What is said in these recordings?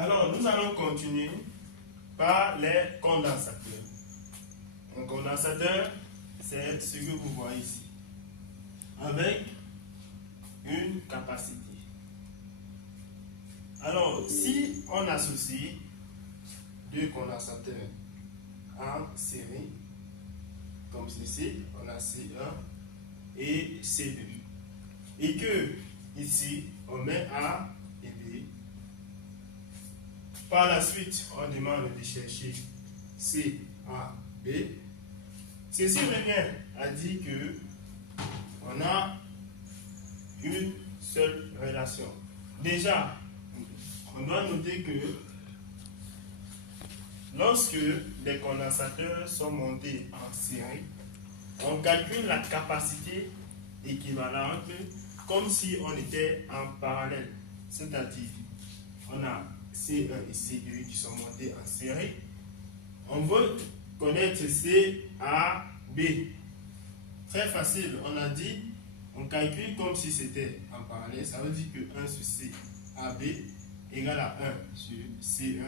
Alors, nous allons continuer par les condensateurs. Un condensateur, c'est ce que vous voyez ici, avec une capacité. Alors, si on associe deux condensateurs en série, comme ceci, on a C1 et C2, et que ici, on met A et B. Par la suite, on demande de chercher C, A, B. Ceci revient à dire que on a une seule relation. Déjà, on doit noter que lorsque les condensateurs sont montés en série, on calcule la capacité équivalente comme si on était en parallèle. C'est-à-dire, on a C1 et C2 qui sont montés en série. On veut connaître C, A, B. Très facile, on a dit, on calcule comme si c'était en parallèle. Ça veut dire que 1 sur C, A, B égale à 1 sur C1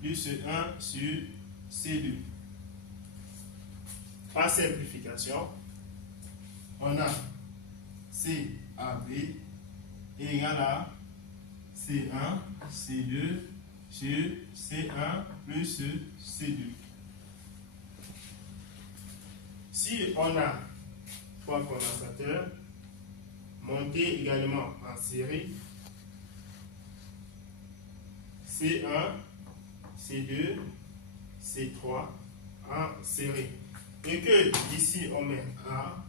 plus 1 sur C2. Par simplification, on a C, A, B égale à C1, C2 sur C1 plus C2. Si on a trois condensateurs montés également en série, C1, C2, C3 en série, et que ici on met A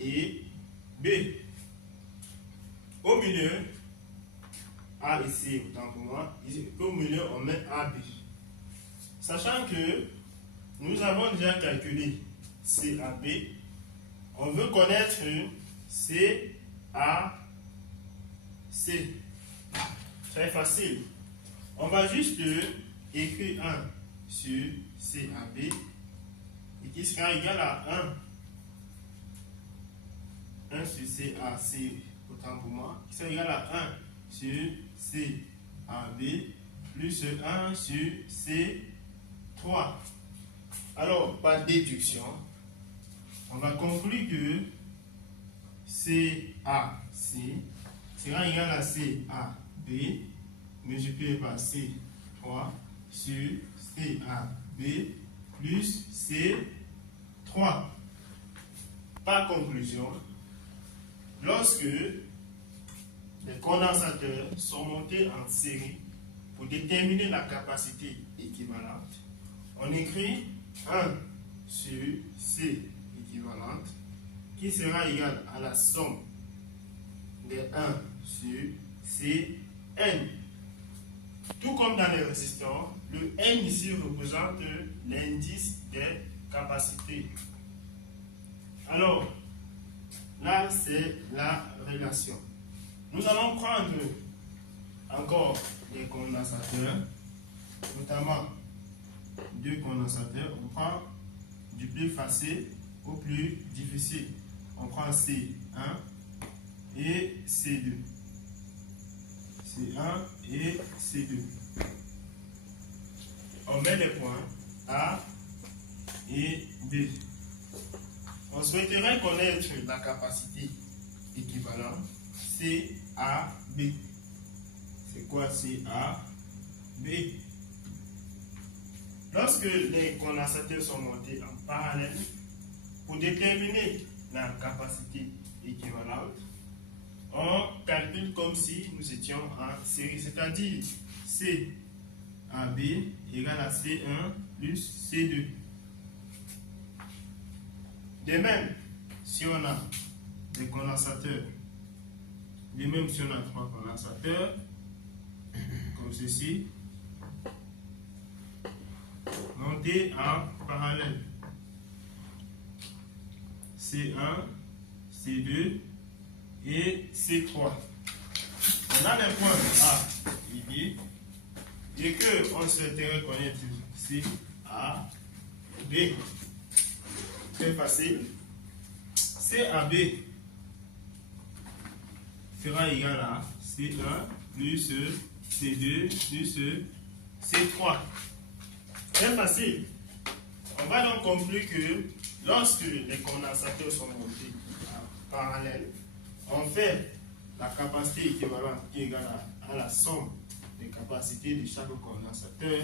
et B, au milieu, A et C, autant pour moi, au milieu on met AB. Sachant que nous avons déjà calculé CAB, on veut connaître CAC. Très facile. On va juste écrire 1 sur CAB et qui sera égal à 1 sur CAC, autant pour moi, qui sera égal à 1 sur CAB plus 1 sur C3. Alors, par déduction, on va conclure que CAC sera égal à CAB multiplié par C3 sur CAB plus C3. Par conclusion, lorsque les condensateurs sont montés en série pour déterminer la capacité équivalente, on écrit 1 sur C équivalente qui sera égal à la somme des 1 sur Cn. Tout comme dans les résistors, le N ici représente l'indice des capacités. Alors, là c'est la relation. Nous allons prendre encore des condensateurs, notamment deux condensateurs. On prend du plus facile au plus difficile. On prend C1 et C2. C1 et C2. On met les points A et B. On souhaiterait connaître la capacité équivalente CAB. C'est quoi CAB? Lorsque les condensateurs sont montés en parallèle, pour déterminer la capacité équivalente, on calcule comme si nous étions en série, c'est-à-dire CAB égale à C1 plus C2. De même, si on a des condensateurs, de même si on a trois condensateurs, comme ceci, montés en parallèle, C1, C2 et C3. On a les points A et B et que on souhaiterait connaître CAB. Très facile. CAB sera égal à C1 plus C2 plus C3. Très facile. On va donc conclure que lorsque les condensateurs sont montés en parallèle, on fait la capacité équivalente qui est égale à la somme des capacités de chaque condensateur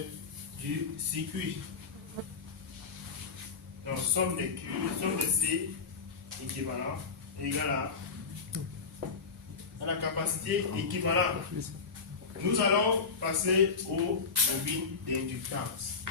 du circuit. Donc, somme de C équivalent égale à la capacité équivalente. Nous allons passer aux bobines d'inductance.